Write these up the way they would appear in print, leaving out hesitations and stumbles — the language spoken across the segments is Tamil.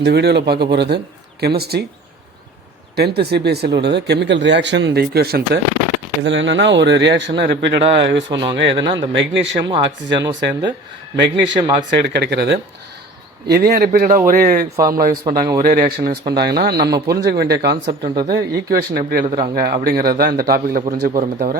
இந்த வீடியோவில் பார்க்க போகிறது கெமிஸ்ட்ரி 10th சிபிஎஸ்சியில் உள்ளது கெமிக்கல் ரியாக்ஷன் அண்ட் ஈக்குவேஷன்ஸு. இதில் என்னென்னா ஒரு ரியாக்ஷனை ரிப்பீட்டடாக யூஸ் பண்ணுவாங்க. எதுனா இந்த மெக்னீஷியமும் ஆக்சிஜனும் சேர்ந்து மெக்னீஷியம் ஆக்சைடு கிடைக்கிறது. இது ஏன் ரிப்பீட்டடாக ஒரே ஃபார்முலா யூஸ் பண்ணுறாங்க, ஒரே ரியாக்ஷன் யூஸ் பண்ணுறாங்கன்னா, நம்ம புரிஞ்சிக்க வேண்டிய கான்செப்ட்ன்றது ஈக்குவேஷன் எப்படி எழுதுறாங்க அப்படிங்கிறது தான் இந்த டாப்பிக்கில் புரிஞ்சுக்க போகிறோமே தவிர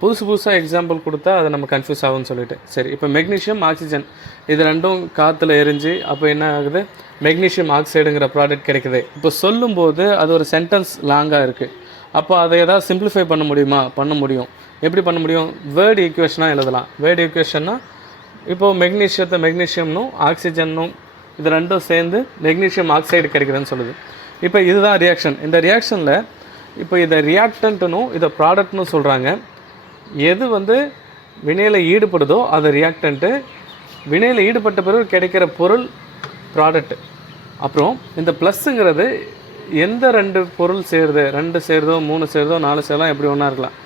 புதுசாக எக்ஸாம்பிள் கொடுத்தா அதை நம்ம கன்ஃபியூஸ் ஆகும்னு சொல்லிட்டு. சரி, இப்போ மெக்னீஷியம் ஆக்சிஜன் இது ரெண்டும் காற்றுல எரிஞ்சு அப்போ என்ன ஆகுது, மெக்னீஷியம் ஆக்சைடுங்கிற ப்ராடக்ட் கிடைக்குது. இப்போ சொல்லும்போது அது ஒரு சென்டென்ஸ் லாங்காக இருக்குது. அப்போ அதை ஏதாவது சிம்பிளிஃபை பண்ண முடியுமா? பண்ண முடியும். எப்படி பண்ண முடியும்? வேர்டு ஈக்குவேஷனாக எழுதலாம். வேர்டு ஈக்குவேஷன்னா இப்போது மெக்னீஷியம்னும் ஆக்சிஜனும் இது ரெண்டும் சேர்ந்து மெக்னீஷியம் ஆக்சைடு கிடைக்குதுன்னு சொல்லுது. இப்போ இதுதான் ரியாக்ஷன். இந்த ரியாக்ஷனில் இப்போ இதை ரியாக்டன்ட்னும் இதை ப்ராடக்ட்னு சொல்கிறாங்க. எது வினையில் ஈடுபடுதோ அது ரியாக்டன்ட்டு, வினையில் ஈடுபட்ட பிறகு கிடைக்கிற பொருள் ப்ராடக்ட். அப்புறம் இந்த ப்ளஸ்ஸுங்கிறது எந்த ரெண்டு பொருள் சேருது, 2 சேருதோ 3 சேருதோ 4 சேரலாம், எப்படி ஒன்றா இருக்கலாம்.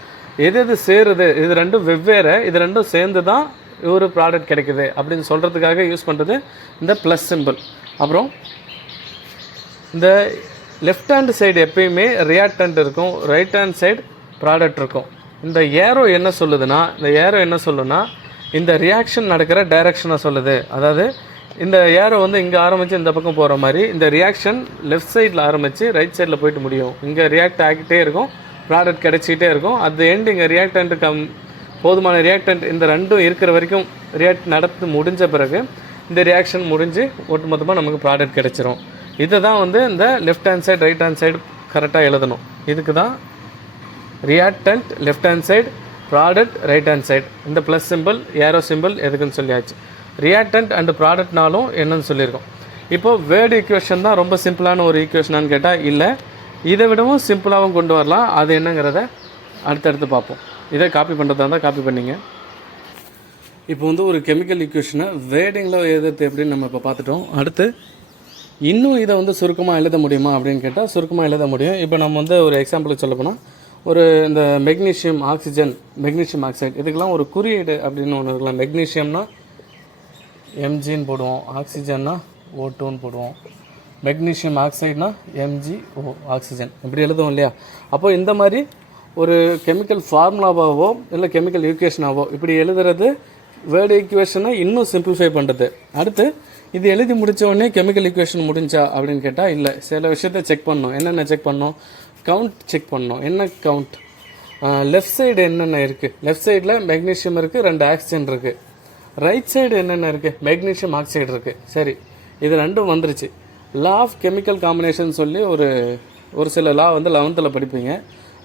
எது சேருது, இது ரெண்டும் வெவ்வேறு, இது ரெண்டும் சேர்ந்து தான் ஒரு ப்ராடக்ட் கிடைக்குது அப்படின்னு சொல்கிறதுக்காக யூஸ் பண்ணுறது இந்த ப்ளஸ் சிம்பிள். அப்புறம் இந்த லெஃப்ட் ஹேண்ட் சைடு எப்பயுமே ரியாக்டன்ட் இருக்கும், ரைட் ஹேண்ட் சைடு ப்ராடக்ட் இருக்கும். இந்த ஏரோ என்ன சொல்லுன்னா இந்த ரியாக்ஷன் நடக்கிற டைரக்ஷனை சொல்லுது. அதாவது இந்த ஏரோ இங்கே ஆரம்பித்து இந்த பக்கம் போகிற மாதிரி இந்த ரியாக்ஷன் லெஃப்ட் சைடில் ஆரம்பித்து ரைட் சைடில் போயிட்டு முடியும். இங்கே ரியாக்ட் ஆகிட்டே இருக்கும், ப்ராடக்ட் கிடைச்சிக்கிட்டே இருக்கும். அது எண்டு இங்கே ரியாக்டன்ட்டு போதுமான ரியாக்டன்ட் இந்த ரெண்டும் இருக்கிற வரைக்கும் ரியாக்ட் நடத்து முடிஞ்ச பிறகு இந்த ரியாக்ஷன் முடிஞ்சு ஒட்டுமொத்தமாக நமக்கு ப்ராடக்ட் கிடைச்சிரும். இதை தான் இந்த left hand side right hand side கரெக்டாக எழுதணும். இதுக்கு தான் reactant left hand side, product right hand side. இந்த ப்ளஸ் சிம்பிள் ஏரோ சிம்பிள் எதுக்குன்னு சொல்லியாச்சு. ரியாக்டன்ட் அண்டு ப்ராடக்ட்னாலும் என்னன்னு சொல்லியிருக்கோம். இப்போது வேர்டு ஈக்குவேஷன் தான் ரொம்ப சிம்பிளான ஒரு ஈக்குவேஷனான்னு கேட்டால் இல்லை, இதை விடவும் சிம்பிளாகவும் கொண்டு வரலாம். அது என்னங்கிறத அடுத்தடுத்து பார்ப்போம். இதை காப்பி பண்ணுறதா இருந்தால் காப்பி பண்ணிங்க. இப்போ ஒரு கெமிக்கல் ஈக்குவேஷனை வேர்டிங்கில் எழுதுறது எப்படின்னு நம்ம இப்போ பார்த்துட்டோம். அடுத்து இன்னும் இதை சுருக்கமாக எழுத முடியுமா அப்படின்னு கேட்டால் சுருக்கமாக எழுத முடியும். இப்போ நம்ம ஒரு எக்ஸாம்பிளுக்கு சொல்ல போனால் இந்த மெக்னீஷியம் ஆக்சிஜன், மெக்னீஷியம் ஆக்சைடு, இதுக்கெல்லாம் ஒரு குறியீடு அப்படின்னு ஒன்று இருக்கலாம். மெக்னீஷியம்னா எம்ஜின்னு போடுவோம், ஆக்சிஜன்னா O2ன்னு போடுவோம், மெக்னீஷியம் ஆக்சைடுனா MgO ஆக்சிஜன், இப்படி எழுதுவோம் இல்லையா? அப்போ இந்த மாதிரி ஒரு கெமிக்கல் ஃபார்முலாவாவோ இல்லை கெமிக்கல் ஈக்குவேஷனாவோ இப்படி எழுதுறது வேர்டு ஈக்குவேஷனை இன்னும் சிம்பிளிஃபை பண்ணுறது. அடுத்து இது எழுதி முடித்த உடனே கெமிக்கல் ஈக்குவேஷன் முடிஞ்சா அப்படின்னு கேட்டால் இல்லை, சில விஷயத்தை செக் பண்ணணும். என்னென்ன செக் பண்ணணும்? கவுண்ட் செக் பண்ணணும். என்ன கவுண்ட்? லெஃப்ட் சைடு என்னென்ன இருக்குது? லெஃப்ட் சைடில் மெக்னீஷியம் இருக்குது, 2 ஆக்சிஜன் இருக்குது. ரைட் சைடு என்னென்ன இருக்குது? மெக்னீஷியம் ஆக்சைடு இருக்குது. சரி, இது ரெண்டும் வந்துருச்சு. லா ஆஃப் கெமிக்கல் காம்பினேஷன் சொல்லி ஒரு சில லா 11th படிப்பீங்க.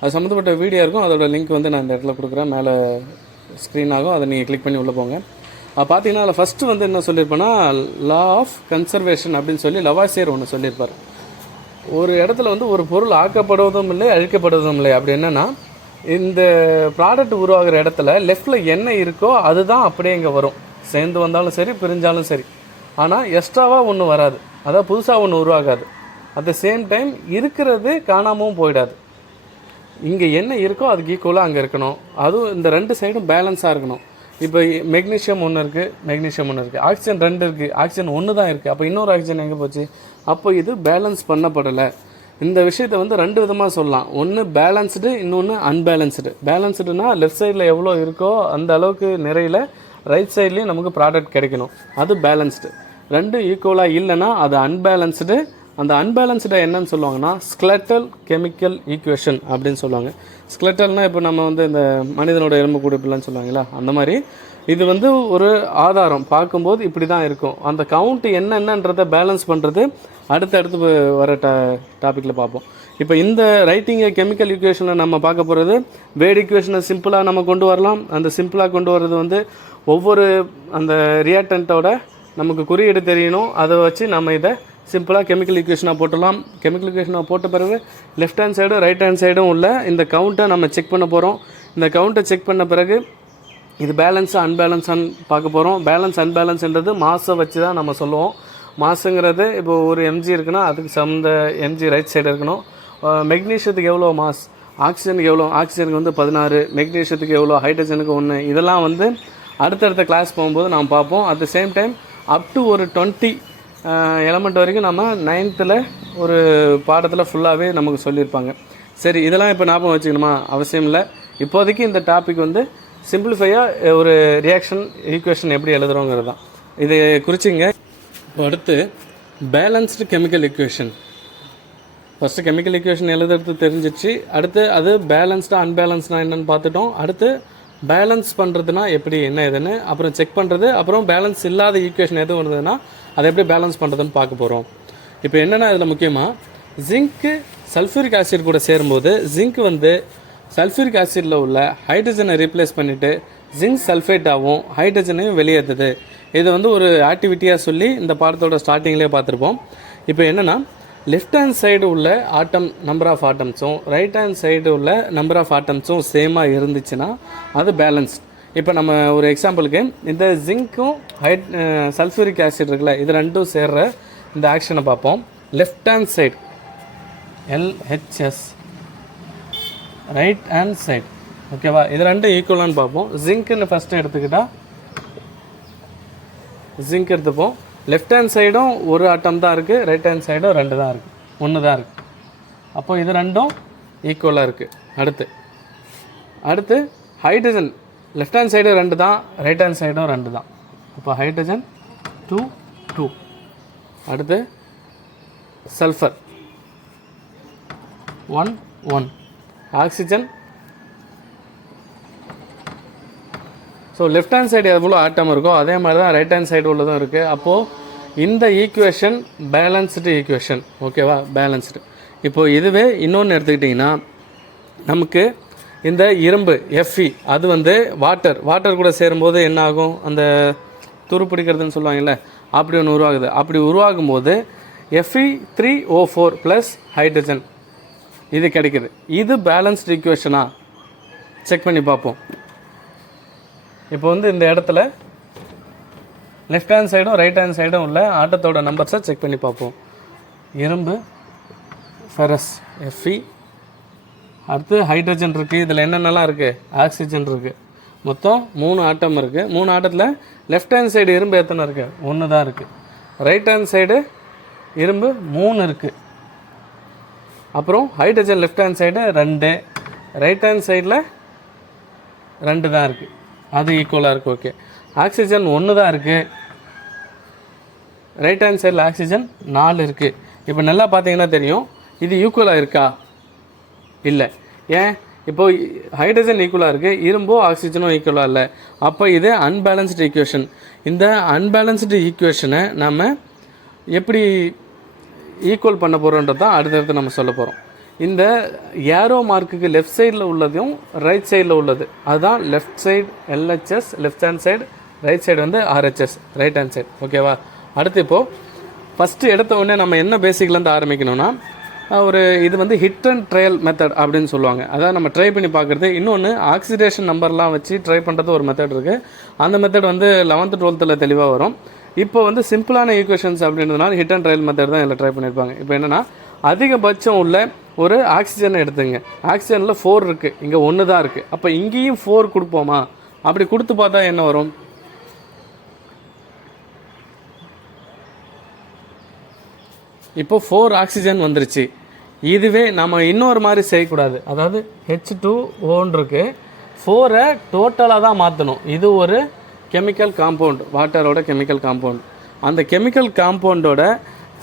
அது சம்மந்தப்பட்ட வீடியோ இருக்கும், அதோட லிங்க் நான் இந்த இடத்துல கொடுக்குறேன், மேலே ஸ்க்ரீன் ஆகும், அதை நீங்கள் கிளிக் பண்ணி உள்ளே போங்க. பார்த்தீங்கன்னா அதில் ஃபஸ்ட்டு என்ன சொல்லியிருப்பேன்னா லா ஆஃப் கன்சர்வேஷன் அப்படின்னு சொல்லி லவாசியர் ஒன்று சொல்லியிருப்பார். ஒரு இடத்துல ஒரு பொருள் ஆக்கப்படுவதும் இல்லை அழிக்கப்படுவதும் இல்லை. அப்படி என்னென்னா இந்த ப்ராடக்ட் உருவாகிற இடத்துல லெஃப்டில் என்ன இருக்கோ அதுதான் அப்படியே இங்கே வரும், சேர்ந்து வந்தாலும் சரி பிரிஞ்சாலும் சரி. ஆனால் எக்ஸ்ட்ராவாக ஒன்றும் வராது, அதாவது புதுசாக ஒன்று உருவாகாது. அட் த சேம் டைம் இருக்கிறது காணாமவும் போயிடாது. இங்கே என்ன இருக்கோ அதுக்கு ஈக்குவலாக அங்கே இருக்கணும். அதுவும் இந்த 2 சைடும் பேலன்ஸாக இருக்கணும். இப்போ மெக்னீஷியம் ஒன்று இருக்குது, ஆக்சிஜன் 2 இருக்குது, ஆக்சிஜன் 1 தான் இருக்குது. அப்போ இன்னொரு ஆக்சிஜன் எங்கே போச்சு? அப்போ இது பேலன்ஸ் பண்ணப்படலை. இந்த விஷயத்தை 2 விதமாக சொல்லலாம். ஒன்று பேலன்ஸ்டு, இன்னொன்று அன்பேலன்ஸ்டு. பேலன்ஸ்டுனா லெஃப்ட் சைடில் எவ்வளோ இருக்கோ அந்த அளவுக்கு நிறையில ரைட் சைட்லேயும் நமக்கு ப்ராடக்ட் கிடைக்கணும், அது பேலன்ஸ்டு. 2 ஈக்குவலாக இல்லைன்னா அது அன்பேலன்ஸ்டு. அந்த அன்பேலன்ஸ்டை என்னன்னு சொல்லுவாங்கன்னா ஸ்கெலட்டல் கெமிக்கல் ஈக்குவேஷன் அப்படின்னு சொல்லுவாங்க. ஸ்கெலட்டல்னால் இப்போ நம்ம இந்த மனிதனோட எலும்பு கூடுப்பில்லைன்னு சொல்லுவாங்களா, அந்த மாதிரி இது ஒரு ஆதாரம் பார்க்கும்போது இப்படி தான் இருக்கும். அந்த கவுண்ட் என்னன்றதை பேலன்ஸ் பண்ணுறது அடுத்தடுத்து வர டாப்பிக்கில் பார்ப்போம். இப்போ இந்த ரைட்டிங்கை கெமிக்கல் ஈக்குவேஷனை நம்ம பார்க்க போகிறது வேர்டு ஈக்குவேஷனை சிம்பிளாக நம்ம கொண்டு வரலாம். அந்த சிம்பிளாக கொண்டு வர்றது ஒவ்வொரு அந்த ரியாக்டண்ட்டோட நமக்கு குறியீடு தெரியணும். அதை வச்சு நம்ம இதை சிம்பிளாக கெமிக்கல் ஈக்குவேஷனாக போட்டலாம். கெமிக்கல் ஈக்குவேஷனாக போட்ட பிறகு லெஃப்ட் ஹேண்ட் சைடும் ரைட் ஹேண்ட் சைடும் உள்ள இந்த கவுண்ட்டை நம்ம செக் பண்ண போகிறோம். இந்த கவுண்ட்டை செக் பண்ண பிறகு இது பேலன்ஸாக அன்பேலன்ஸான்னு பார்க்க போகிறோம். பேலன்ஸ் அன்பேலன்ஸ்ன்றது மாஸை வச்சு தான் நம்ம சொல்லுவோம். மாஸுங்கிறது இப்போ ஒரு mg இருக்குன்னா அதுக்கு சம்மந்த mg ரைட் சைடு இருக்கணும். மெக்னீஷியத்துக்கு எவ்வளோ மாஸ், ஆக்சிஜனுக்கு எவ்வளோ, ஆக்சிஜனுக்கு 16, மெக்னீஷியத்துக்கு எவ்வளோ, ஹைட்ரஜனுக்கு 1, இதெல்லாம் அடுத்தடுத்த கிளாஸ் போகும்போது நாம் பார்ப்போம். At the same time up to ஒரு 20 எலமெண்ட் வரைக்கும் நம்ம 9th ஒரு பாடத்தில் ஃபுல்லாகவே நமக்கு சொல்லியிருப்பாங்க. சரி, இதெல்லாம் இப்போ ஞாபகம் வச்சுக்கணுமா? அவசியம் இல்லை. இப்போதைக்கு இந்த டாபிக் வந்து சிம்பிளிஃபையாக ஒரு ரியாக்ஷன் ஈக்குவேஷன் எப்படி எழுதுகிறோங்கிறது தான். இதை குறிச்சிங்க. இப்போ அடுத்து balanced chemical equation. First chemical equation எழுதுறது தெரிஞ்சிச்சு. அடுத்து அது பேலன்ஸ்டாக அன்பேலன்ஸ்டாக என்னென்னு பார்த்துட்டோம். அடுத்து பேலன்ஸ் பண்ணுறதுனா எப்படி, என்ன எதுன்னு, அப்புறம் செக் பண்ணுறது, அப்புறம் பேலன்ஸ் இல்லாத ஈக்குவேஷன் எதுவும் இருந்ததுன்னா அதை எப்படி பேலன்ஸ் பண்ணுறதுன்னு பார்க்க போகிறோம். இப்போ என்னென்னா இதில் முக்கியமாக ஜிங்க்கு சல்ஃபூரிக் ஆசிட் கூட சேரும்போது ஜிங்க் வந்து சல்ஃபூரிக் ஆசிடில் உள்ள ஹைட்ரஜனை ரீப்ளேஸ் பண்ணிவிட்டு ஜிங்க் சல்ஃபேட்டாகவும் ஹைட்ரஜனையும் வெளியேற்றுது. இது வந்து ஒரு ஆக்டிவிட்டியாக சொல்லி இந்த பாடத்தோட ஸ்டார்டிங்லேயே பார்த்துருப்போம். இப்போ என்னென்னா லெஃப்ட் ஹேண்ட் சைடு உள்ள ஆட்டம் நம்பர் ஆஃப் ஆட்டம்ஸும் ரைட் ஹேண்ட் சைடு உள்ள நம்பர் ஆஃப் ஆட்டம்ஸும் சேமாக இருந்துச்சுன்னா அது பேலன்ஸ். இப்போ நம்ம ஒரு எக்ஸாம்பிளுக்கு இந்த ஜிங்க்கும் சல்ஃபூரிக் ஆசிட் இருக்குல்ல, இது ரெண்டும் சேர்ற இந்த ஆக்ஷனை பார்ப்போம். Left hand side LHS, right hand side, ஓகேவா? இது ரெண்டும் ஈக்குவலான்னு பார்ப்போம். ஜிங்க்குன்னு ஃபஸ்ட்டு எடுத்துக்கிட்டால் ஜிங்க் எடுத்துப்போம். லெஃப்ட் ஹேண்ட் சைடும் ஒரு ஆட்டம் தான் இருக்குது, ரைட் ஹேண்ட் சைடும் 2 தான் இருக்குது, 1 தான் இருக்குது. அப்போ இது ரெண்டும் ஈக்குவலாக இருக்குது. அடுத்து ஹைட்ரஜன் லெஃப்ட் ஹேண்ட் சைடு 2 தான், ரைட் ஹேண்ட் சைடும் 2 தான். அப்போ ஹைட்ரஜன் 2 2. அடுத்து sulphur 1 1. Oxygen. So left hand side எவ்வளோ ஆட்டம் இருக்கோ அதே மாதிரி தான் ரைட் ஹேண்ட் சைடு உள்ளதும் இருக்குது. அப்போது இந்த ஈக்குவேஷன் பேலன்ஸ்டு ஈக்குவேஷன், ஓகேவா? பேலன்ஸ்டு. இப்போது இதுவே இன்னொன்று எடுத்துக்கிட்டிங்கன்னா நமக்கு இந்த இரும்பு Fe அது வந்து வாட்டர் கூட சேரும்போது என்ன ஆகும், அந்த துரு பிடிக்கிறதுன்னு சொல்லுவாங்கல்ல, அப்படி ஒன்று உருவாகுது. அப்படி உருவாகும் போது Fe3O4 ப்ளஸ் ஹைட்ரஜன் இது கிடைக்குது. இது பேலன்ஸ்டு ஈக்குவேஷனா செக் பண்ணி பார்ப்போம். இப்போ வந்து இந்த இடத்துல லெஃப்ட் ஹேண்ட் சைடும் ரைட் ஹேண்ட் சைடும் உள்ள ஆட்டத்தோட நம்பர்ஸை செக் பண்ணி பார்ப்போம். இரும்பு ஃபெரஸ் Fe, அடுத்து ஹைட்ரஜன் இருக்குது. இதில் என்னென்னலாம் இருக்குது, ஆக்சிஜன் இருக்குது. மொத்தம் 3 ஆட்டம் இருக்குது. 3 ஆட்டத்தில் லெஃப்ட் ஹேண்ட் சைடு இரும்பு எத்தனை இருக்குது, 1 தான் இருக்குது. ரைட் ஹேண்ட் சைடு இரும்பு 3 இருக்குது. அப்புறம் hydrogen left hand side 2, right hand சைடில் 2 தான் இருக்குது. அது ஈக்குவலாக இருக்குது. ஓகே, ஆக்சிஜன் 1 தான் இருக்குது. ரைட் ஹேண்ட் சைடில் ஆக்சிஜன் 4 இருக்குது. இப்போ நல்லா பார்த்தீங்கன்னா தெரியும் இது ஈக்குவலாக இருக்கா, இல்லை. ஏன்? இப்போது ஹைட்ரஜன் ஈக்குவலாக இருக்குது, இரும்போ ஆக்சிஜனும் ஈக்குவலாக இல்லை. அப்போ இது அன்பேலன்ஸ்டு ஈக்குவேஷன். இந்த அன்பேலன்ஸ்டு ஈக்குவேஷனை நம்ம எப்படி ஈக்குவல் பண்ண போகிறோன்றது தான் அடுத்தடுத்து நம்ம சொல்ல போகிறோம். இந்த ஏரோ மார்க்குக்கு லெஃப்ட் சைடில் உள்ளதையும் ரைட் சைடில் உள்ளது அதுதான் left side LHS left hand side, right side வந்து RHS ரைட் ஹேண்ட் சைடு, ஓகேவா? அடுத்து இப்போது ஃபஸ்ட்டு எடுத்த உடனே நம்ம என்ன பேசிக்லேருந்து ஆரம்பிக்கணும்னா இது வந்து ஹிட் அண்ட் ட்ரையல் மெத்தட் அப்படின்னு சொல்லுவாங்க. அதாவது நம்ம ட்ரை பண்ணி பார்க்குறது. இன்னொன்று ஆக்சிடேஷன் நம்பர்லாம் வச்சு ட்ரை பண்ணுறது ஒரு மெத்தட் இருக்குது. அந்த மெத்தட் வந்து 11th 12th தெளிவாக வரும். இப்போ வந்து சிம்பிளான ஈக்குவேஷன்ஸ் அப்படின்றதுனால ஹிட் அண்ட் ட்ரையல் மெத்தட் தான் இதில் ட்ரை பண்ணியிருப்பாங்க. இப்போ என்னென்னா அதிகபட்சம் உள்ள ஒரு ஆக்சிஜனை எடுத்துங்க. ஆக்சிஜனில் 4 இருக்குது, இங்கே 1 தான் இருக்குது. அப்போ இங்கேயும் 4 கொடுப்போமா? அப்படி கொடுத்து பார்த்தா என்ன வரும்? இப்போ 4 ஆக்சிஜன் வந்துருச்சு. இதுவே நம்ம இன்னொரு மாதிரி செய்யக்கூடாது. அதாவது H2O இருக்குது, 4 டோட்டலாக தான் மாற்றணும். இது ஒரு கெமிக்கல் காம்பவுண்ட், வாட்டரோட கெமிக்கல் காம்பவுண்ட். அந்த கெமிக்கல் காம்பவுண்டோட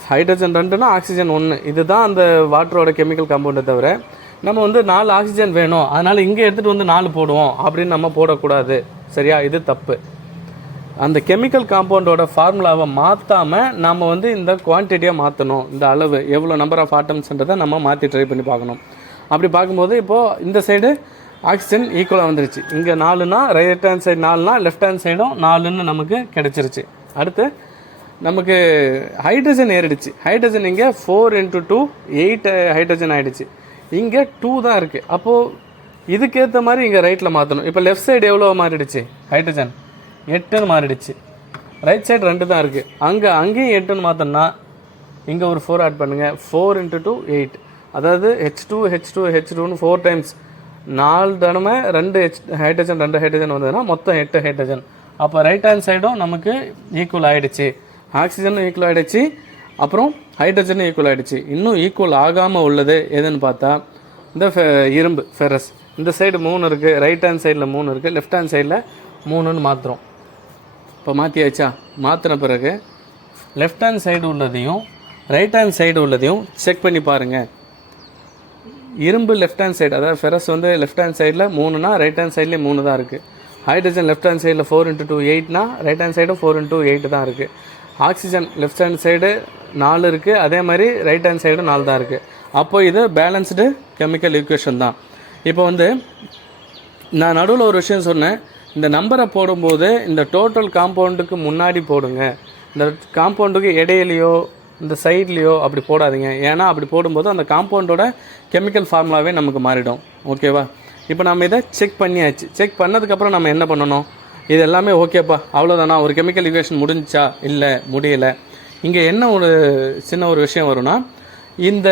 ஹைட்ரஜன் 2னா ஆக்சிஜன் 1, இதுதான் அந்த வாட்டரோட கெமிக்கல் காம்பவுண்டை தவிர நம்ம வந்து 4 ஆக்சிஜன் வேணும் அதனால் இங்கே எடுத்துகிட்டு வந்து 4 போடுவோம் அப்படின்னு நம்ம போடக்கூடாது. சரியா? இது தப்பு. அந்த கெமிக்கல் காம்பவுண்டோட ஃபார்முலாவை மாற்றாமல் நம்ம வந்து இந்த குவான்டிட்டியை மாற்றணும். இந்த அளவு எவ்வளோ நம்பர் ஆஃப் ஆட்டம்ஸ்ன்றதை நம்ம மாற்றி ட்ரை பண்ணி பார்க்கணும். அப்படி பார்க்கும்போது இப்போது இந்த சைடு ஆக்சிஜன் ஈக்குவலாக வந்துருச்சு. இங்கே 4னா ரைட் ஹேண்ட் சைடு 4னா லெஃப்ட் ஹேண்ட் சைடும் 4ன்னு நமக்கு கிடச்சிருச்சு. அடுத்து நமக்கு ஹைட்ரஜன் ஏறிடுச்சு. ஹைட்ரஜன் இங்கே 4 × 2 8 ஹைட்ரஜன் ஆகிடுச்சு. இங்கே 2 தான் இருக்குது. அப்போது இதுக்கேற்ற மாதிரி இங்கே ரைட்டில் மாற்றணும். இப்போ லெஃப்ட் சைடு எவ்வளோ மாறிடுச்சு, ஹைட்ரஜன் 8ன்னு மாறிடுச்சு. ரைட் சைடு 2 தான் இருக்குது. அங்கேயும் 8ன்னு மாற்றோம்னா இங்கே ஒரு 4 ஆட் பண்ணுங்கள். 4 × 2 8, அதாவது H2H2H2ன்னு 4 டைம்ஸ் 4 தடவை 2 ஹைட்ரஜன் 2 ஹைட்ரஜன் வந்ததுன்னா மொத்தம் 8 ஹைட்ரஜன். அப்போ ரைட் ஹேண்ட் சைடும் நமக்கு ஈக்குவல் ஆகிடுச்சு. ஆக்சிஜனும் ஈக்குவல் ஆகிடுச்சு, அப்புறம் ஹைட்ரஜனும் ஈக்குவல் ஆகிடுச்சு. இன்னும் ஈக்குவல் ஆகாமல் உள்ளது எதுன்னு பார்த்தா இந்த இரும்பு ஃபெரஸ். இந்த சைடு 3 இருக்குது, ரைட் ஹேண்ட் சைடில் 3 இருக்குது, லெஃப்ட் ஹேண்ட் சைடில் 3ன்னு மாற்றுறோம். இப்போ மாற்றியாச்சா? மாற்றின பிறகு லெஃப்ட் ஹேண்ட் சைடு உள்ளதையும் ரைட் ஹேண்ட் சைடு உள்ளதையும் செக் பண்ணி பாருங்கள். இரும்பு லெஃப்ட் ஹேண்ட் சைடு, அதாவது ஃபெரஸ் வந்து லெஃப்ட் ஹேண்ட் சைடில் 3னா ரைட் ஹேண்ட் சைட்லேயே 3 தான் இருக்குது. ஹைட்ரஜன் லெஃப்ட் ஹேண்ட் சைடில் 4 × 2 8னா ரைட் ஹேண்ட் சைடும் 4 × 8 தான் இருக்குது. ஆக்சிஜன் லெஃப்ட் ஹேண்ட் சைடு 4 இருக்குது, அதே மாதிரி ரைட் ஹேண்ட் சைடு 4 தான் இருக்குது. அப்போ இது பேலன்ஸ்டு கெமிக்கல் ஈக்குவேஷன் தான். இப்போ வந்து நான் நடுவில் ஒரு விஷயம் சொன்னேன், இந்த நம்பரை போடும்போது இந்த டோட்டல் காம்பவுண்டுக்கு முன்னாடி போடுங்க, இந்த காம்பவுண்டுக்கு இடையிலையோ இந்த சைட்லேயோ அப்படி போடாதீங்க. ஏன்னா அப்படி போடும்போது அந்த காம்பவுண்டோட கெமிக்கல் ஃபார்முலாவே நமக்கு மாறிடும். ஓகேவா? இப்போ நம்ம இதை செக் பண்ணியாச்சு. செக் பண்ணதுக்கப்புறம் நம்ம என்ன பண்ணணும்? இது எல்லாமே ஓகேப்பா, அவ்வளோதானா, ஒரு கெமிக்கல் ஈக்குவேஷன் முடிஞ்சிச்சா? இல்லை, முடியலை. இங்கே என்ன ஒரு சின்ன ஒரு விஷயம் வரும்னா, இந்த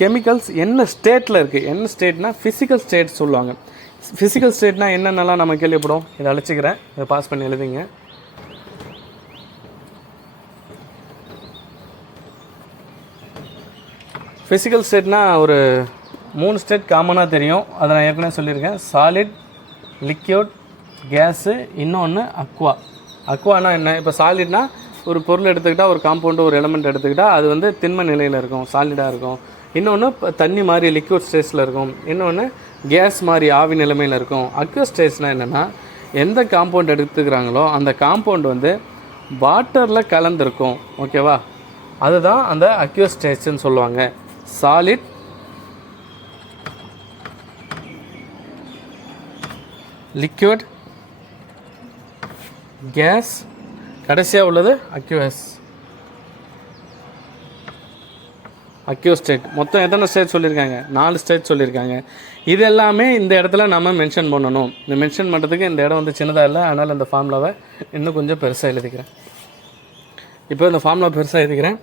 கெமிக்கல்ஸ் என்ன ஸ்டேட்டில் இருக்குது, என்ன ஸ்டேட்னா ஃபிசிக்கல் ஸ்டேட் சொல்லுவாங்க. ஃபிசிக்கல் ஸ்டேட்னா என்னென்னலாம் நம்ம கேள்விப்படும். இதை அழைச்சிக்கிறேன், இதை பாஸ் பண்ணி எழுதிங்க. ஃபிசிக்கல் ஸ்டேட்னா ஒரு 3 ஸ்டேட் காமனாக தெரியும், அதை நான் ஏற்கனவே சொல்லியிருக்கேன். சாலிட், லிக்யூட், கேஸு, இன்னொன்று அக்வா. அக்வானா என்ன? இப்போ சாலிட்னா ஒரு பொருள் எடுத்துக்கிட்டால், ஒரு காம்பவுண்டு ஒரு எலிமெண்ட் எடுத்துக்கிட்டால் அது வந்து திண்ம நிலையில் இருக்கும், சாலிடாக இருக்கும். இன்னொன்று தண்ணி மாதிரி லிக்யூட் ஸ்டேஜில் இருக்கும். இன்னொன்று கேஸ் மாதிரி ஆவி நிலைமையில் இருக்கும். அக்வா ஸ்டேஜ்னால் என்னென்னா, எந்த காம்பவுண்ட் எடுத்துக்கிறாங்களோ அந்த காம்பவுண்ட் வந்து வாட்டரில் கலந்துருக்கும். ஓகேவா? அதுதான் அந்த அக்வா ஸ்டேஜ்னு சொல்லுவாங்க. சாலிட், லிக்விட், கேஸ், கடைசியாக உள்ளது அக்யூஎஸ், அக்யூ ஸ்டேட். மொத்தம் எத்தனை ஸ்டேட் சொல்லியிருக்காங்க? 4 ஸ்டேட் சொல்லியிருக்காங்க. இது எல்லாமே இந்த இடத்துல நம்ம மென்ஷன் பண்ணணும். இந்த மென்ஷன் பண்ணுறதுக்கு இந்த இடம் வந்து சின்னதாக இல்லை, அதனால் இந்த ஃபார்முலாவை இன்னும் கொஞ்சம் பெருசாக எழுதிக்கிறேன். இப்போ இந்த ஃபார்முலா பெருசாக எழுதிக்கிறேன்.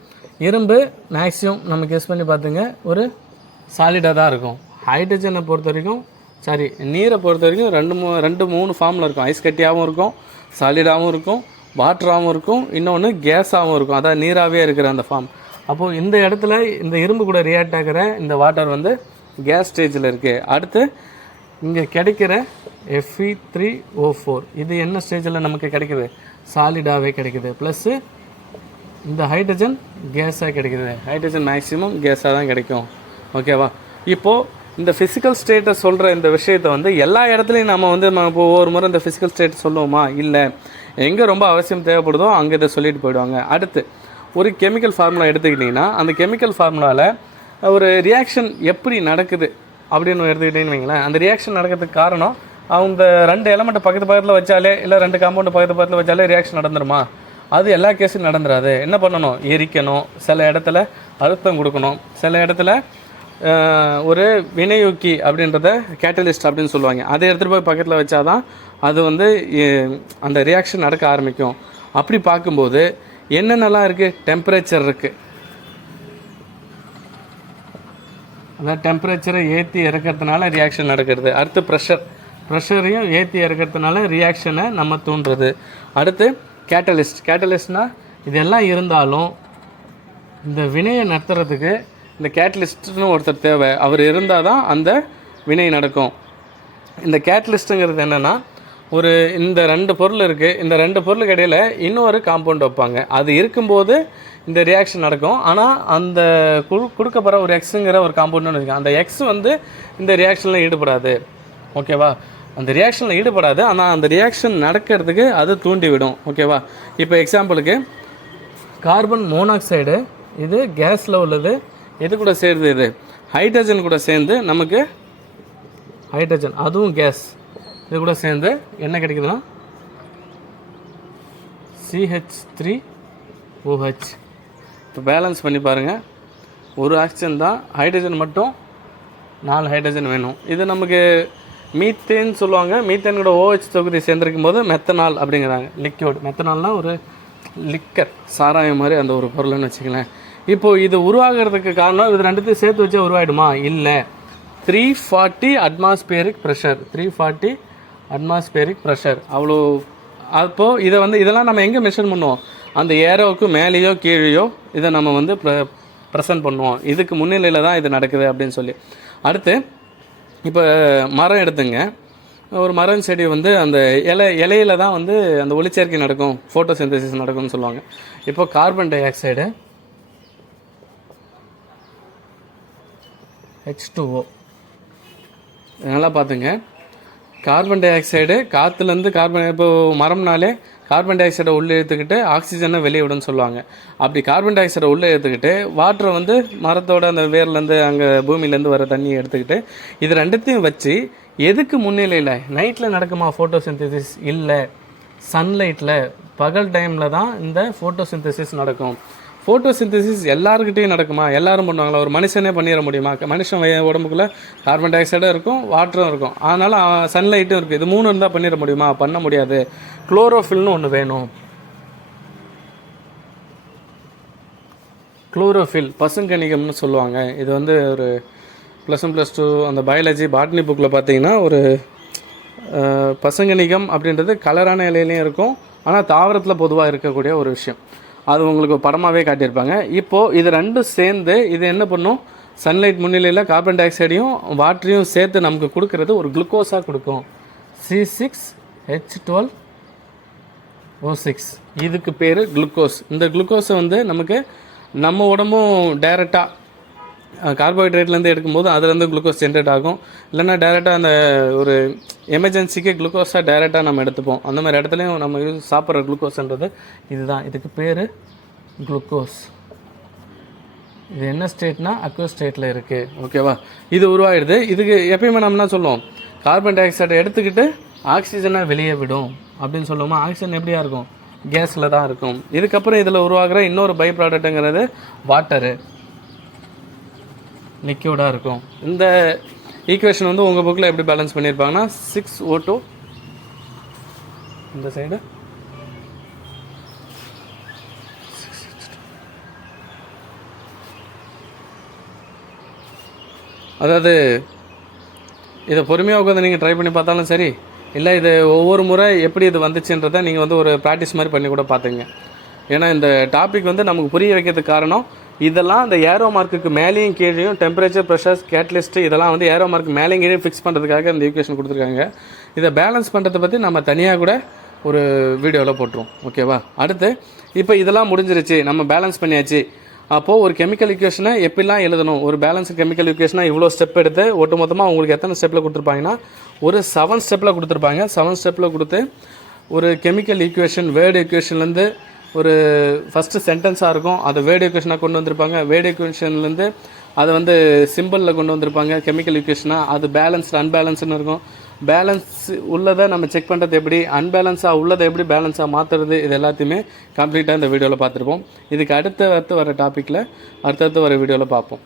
இரும்பு மேக்ஸிமம் நம்ம கெஸ் பண்ணி பார்த்துங்க, ஒரு சாலிடாக தான் இருக்கும். ஹைட்ரஜனை பொறுத்த வரைக்கும், சாரி நீரை பொறுத்த வரைக்கும் 2-3 ஃபார்மில் இருக்கும். ஐஸ் கட்டியாகவும் இருக்கும், சாலிடாகவும் இருக்கும், வாட்டராகவும் இருக்கும், இன்னொன்று கேஸாகவும் இருக்கும். அதான் நீராகவே இருக்கிற அந்த ஃபார்ம். அப்போது இந்த இடத்துல இந்த இரும்பு கூட ரியாக்ட் ஆகிற இந்த வாட்டர் வந்து கேஸ் ஸ்டேஜில் இருக்குது. அடுத்து இங்கே கிடைக்கிற Fe3O4 இது என்ன ஸ்டேஜில் நமக்கு கிடைக்குது? சாலிடாகவே கிடைக்குது. ப்ளஸ்ஸு இந்த ஹைட்ரஜன் கேஸாக கிடைக்குது. ஹைட்ரஜன் மேக்ஸிமம் கேஸாக தான் கிடைக்கும். ஓகேவா? இப்போது இந்த ஃபிசிக்கல் ஸ்டேட்டை சொல்கிற இந்த விஷயத்தை வந்து எல்லா இடத்துலையும் நம்ம இப்போ ஒவ்வொரு முறை இந்த ஃபிசிக்கல் ஸ்டேட் சொல்லுவோமா? இல்லை. எங்கே ரொம்ப அவசியம் தேவைப்படுதோ அங்கே இதை சொல்லிட்டு போயிடுவாங்க. அடுத்து ஒரு கெமிக்கல் ஃபார்முலா எடுத்துக்கிட்டிங்கன்னா, அந்த கெமிக்கல் ஃபார்முலாவில் ஒரு ரியாக்ஷன் எப்படி நடக்குது அப்படின்னு எடுத்துக்கிட்டேன்னு வைங்களேன். அந்த ரியாக்ஷன் நடக்கிறதுக்கு காரணம், அவங்க 2 எலமெண்ட்டை பக்கத்தில் வச்சாலே, இல்லை 2 காம்பவுண்டு பக்கத்தில் வச்சாலே ரியாக்ஷன் நடந்துருமா? அது எல்லா கேஸும் நடந்துடாது. என்ன பண்ணணும்? எரிக்கணும், சில இடத்துல அழுத்தம் கொடுக்கணும், சில இடத்துல ஒரு வினையூக்கி அப்படின்றத கேட்டலிஸ்ட் அப்படின்னு சொல்லுவாங்க. அதை எடுத்துகிட்டு போய் பக்கத்தில் வச்சாதான் அது வந்து அந்த ரியாக்ஷன் நடக்க ஆரம்பிக்கும். அப்படி பார்க்கும்போது என்னென்னலாம் இருக்குது? டெம்பரேச்சர் இருக்குது. அந்த டெம்பரேச்சரை ஏற்றி இறக்கிறதுனால ரியாக்ஷன் நடக்கிறது. அடுத்து ப்ரெஷரையும் ஏற்றி இறக்கிறதுனால ரியாக்ஷனை நம்ம தூண்டுறது. அடுத்து கேட்டலிஸ்ட்னால் இதெல்லாம் இருந்தாலும் இந்த வினையை நடத்துறதுக்கு இந்த கேட்டலிஸ்ட்னு ஒருத்தர் தேவை. அவர் இருந்தால் தான் அந்த வினை நடக்கும். இந்த கேட்டலிஸ்ட்டுங்கிறது என்னென்னா, இந்த 2 பொருள் இருக்குது, இந்த 2 பொருளுக்கு இடையில் இன்னொரு காம்பவுண்ட் வைப்பாங்க. அது இருக்கும்போது இந்த ரியாக்ஷன் நடக்கும். ஆனால் அந்த கொடுக்கப்படுற ஒரு எக்ஸுங்கிற ஒரு காம்பவுண்டுன்னு இருக்குது. அந்த எக்ஸ் வந்து இந்த ரியாக்ஷனில் ஈடுபடாது. ஓகேவா? அந்த ரியாக்ஷனில் ஈடுபடாது, ஆனால் அந்த ரியாக்ஷன் நடக்கிறதுக்கு அது தூண்டிவிடும். ஓகேவா? இப்போ எக்ஸாம்பிளுக்கு கார்பன் மோனாக்சைடு, இது கேஸில் உள்ளது. எது கூட சேருது? இது ஹைட்ரஜன் கூட சேர்ந்து நமக்கு ஹைட்ரஜன், அதுவும் கேஸ், இது கூட சேர்ந்து என்ன கிடைக்குதுன்னா CH3OH. இப்போ பேலன்ஸ் பண்ணி பாருங்கள், ஒரு ஆக்சிஜன் தான், ஹைட்ரஜன் மட்டும் 4 ஹைட்ரஜன் வேணும். இது நமக்கு மீத்தேன் சொல்லுவாங்க. மீத்தேன் கூட OH தொகுதி சேர்ந்துருக்கும் போது மெத்தனால் அப்படிங்கிறாங்க. லிக்யூட் மெத்தனால்னால் ஒரு லிக்கர், சாராயம் மாதிரி அந்த ஒரு பொருள்னு வச்சுக்கலாம். இப்போது இது உருவாகிறதுக்கு காரணம், இது 2த்தையும் சேர்த்து வச்சா உருவாயிடுமா? இல்லை. 340 அட்மாஸ்பியரிக் ப்ரெஷர், 340 அட்மாஸ்பியரிக் ப்ரெஷர் அவ்வளோ. அப்போது இதெல்லாம் நம்ம எங்கே மெஷர் பண்ணுவோம்? அந்த ஏரோவுக்கு மேலேயோ கீழேயோ இதை நம்ம வந்து ப்ரெசென்ட் பண்ணுவோம். இதுக்கு முன்னிலையில் தான் இது நடக்குது அப்படின்னு சொல்லி. அடுத்து இப்போ மரம் எடுத்துங்க. ஒரு மரம் செடி வந்து அந்த இலையில தான் வந்து அந்த ஒளிச்சேர்க்கை நடக்கும், ஃபோட்டோசிந்தசிஸ் நடக்கும்னு சொல்லுவாங்க. இப்போ கார்பன் டை ஆக்சைடு H2O நல்லா பார்த்துங்க. கார்பன் டை ஆக்சைடு காற்றுலேருந்து இப்போ மரம்னாலே கார்பன் டை ஆக்சைடை உள்ளே எடுத்துக்கிட்டு ஆக்சிஜனை வெளியே விடுன்னு சொல்லுவாங்க. அப்படி கார்பன் டை ஆக்சைடை உள்ளே எடுத்துக்கிட்டு வாட்டரை வந்து மரத்தோட அந்த வேர்லேருந்து அங்கே பூமியிலேருந்து வர தண்ணியை எடுத்துக்கிட்டு இது ரெண்டுத்தையும் வச்சு எதுக்கு முன்னிலையில் நைட்டில் நடக்குமா ஃபோட்டோசிந்தசிஸ்? இல்லை, சன்லைட்டில் பகல் டைமில் தான் இந்த ஃபோட்டோசிந்தசிஸ் நடக்கும். ஃபோட்டோசிந்தசிஸ் எல்லாருக்கிட்டையும் நடக்குமா? எல்லோரும் பண்ணுவாங்களா? ஒரு மனுஷனே பண்ணிட முடியுமா? மனுஷன் உடம்புக்குள்ளே கார்பன் டை ஆக்சைடும் இருக்கும், வாட்டரும் இருக்கும், அதனால் சன்லைட்டும் இருக்குது. இது 3 இருந்தால் பண்ணிட முடியுமா? பண்ண முடியாது. குளோரோஃபில்னு ஒன்று வேணும். குளோரோஃபில் பசுங்கணிகம்னு சொல்லுவாங்க. இது வந்து ஒரு +1 +2 அந்த பயாலஜி பாட்னி புக்கில் பார்த்தீங்கன்னா ஒரு பசுங்கணிகம் அப்படின்றது கலரான இலையிலையும் இருக்கும், ஆனால் தாவரத்தில் பொதுவாக இருக்கக்கூடிய ஒரு விஷயம். அது உங்களுக்கு படமாகவே காட்டியிருப்பாங்க. இப்போது இது ரெண்டும் சேர்ந்து இது என்ன பண்ணும்? சன்லைட் முன்னிலையில் கார்பன் டை ஆக்சைடையும் வாட்டரையும் சேர்த்து நமக்கு கொடுக்கறது ஒரு குளுக்கோஸாக கொடுக்கும், C6H12O6. இதுக்கு பேர் குளுக்கோஸ். இந்த குளுக்கோஸை வந்து நமக்கு நம்ம உடம்பும் டைரெக்டாக கார்போஹைட்ரேட்லேருந்து எடுக்கும்போது அதுலேருந்து குளுக்கோஸ் ஜென்ரேட் ஆகும். இல்லைன்னா டைரெக்டாக அந்த ஒரு எமர்ஜென்சிக்கு குளுக்கோஸாக டைரெக்டாக நம்ம எடுத்துப்போம். அந்த மாதிரி இடத்துலையும் நம்ம சாப்பிட்ற குளுக்கோஸ்ன்றது இதுதான். இதுக்கு பேர் குளுக்கோஸ். இது என்ன ஸ்டேட்னா அக்வஸ் ஸ்டேட்டில் இருக்குது. ஓகேவா? இது உருவாகிடுது. இதுக்கு எப்பயுமே நம்ம என்ன சொல்லுவோம்? கார்பன் டை ஆக்சைடை எடுத்துக்கிட்டு ஆக்சிஜனை வெளியே விடும் அப்படின்னு சொல்லுவோமா? ஆக்சிஜன் எப்படியா இருக்கும்? கேஸில் தான் இருக்கும். இதுக்கப்புறம் இதில் உருவாகிற இன்னொரு பை ப்ராடக்ட்டுங்கிறது வாட்டரு, லிக்யூடாக இருக்கும். இந்த ஈக்குவேஷன் வந்து உங்கள் புக்கில் எப்படி பேலன்ஸ் பண்ணியிருப்பாங்கன்னா 6O2 இந்த சைடு, அதாவது இதை பொறுமையாக உட்காந்து நீங்கள் ட்ரை பண்ணி பார்த்தாலும் சரி, இல்லை இது ஒவ்வொரு முறை எப்படி இது வந்துச்சுன்றதை நீங்கள் வந்து ஒரு ப்ராக்டிஸ் மாதிரி பண்ணி கூட பார்த்துங்க. ஏன்னா இந்த டாபிக் வந்து நமக்கு புரிய வைக்கிறதுக்கு காரணம் இதெல்லாம் அந்த ஏரோ மார்க்குக்கு மேலேயும் கீழேயும் டெம்பரேச்சர், ப்ரெஷர், கேட்டலிஸ்ட்டு இதெல்லாம் வந்து ஏரோ மார்க் மேலேயும் கீழே ஃபிக்ஸ் பண்ணுறதுக்காக இந்த ஈக்குவேஷன் கொடுத்துருக்காங்க. இதை பேலன்ஸ் பண்ணுறதை பற்றி நம்ம தனியாக கூட ஒரு வீடியோவில் போட்டுருவோம். ஓகேவா? அடுத்து இப்போ இதெல்லாம் முடிஞ்சிருச்சு, நம்ம பேலன்ஸ் பண்ணியாச்சு. அப்போது ஒரு கெமிக்கல் ஈக்குவேஷனை எப்படிலாம் எழுதணும்? ஒரு பேலன்ஸ் கெமிக்கல் ஈக்குவேஷனாக இவ்வளோ ஸ்டெப் எடுத்து ஒட்டு மொத்தமாக உங்களுக்கு எத்தனை ஸ்டெப்பில் கொடுத்துருப்பாங்கன்னா ஒரு 7 ஸ்டெப்பில் கொடுத்துருப்பாங்க. 7 ஸ்டெப்பில் கொடுத்து ஒரு கெமிக்கல் ஈக்குவேஷன் வேர்டு ஈக்குவேஷன்லேருந்து ஒரு ஃபஸ்ட்டு சென்டென்ஸாக இருக்கும், அதை வேர்டு ஈக்குவேஷனாக கொண்டு வந்திருப்பாங்க. வேர்டு ஈக்குவேஷன்லேருந்து அதை வந்து சிம்பிளில் கொண்டு வந்திருப்பாங்க கெமிக்கல் ஈக்குவேஷனாக. அது பேலன்ஸ்டு அன்பேலன்ஸ்னு இருக்கும். பேலன்ஸ் உள்ளதை நம்ம செக் பண்ணுறது எப்படி, அன்பேலன்ஸாக உள்ளதை எப்படி பேலன்ஸாக மாற்றுறது, இது எல்லாத்தையுமே கம்ப்ளீட்டாக இந்த வீடியோவில் பார்த்துருப்போம். இதுக்கு அடுத்து வர டாப்பிக்கில் அடுத்தடுத்து வர வீடியோவில் பார்ப்போம்.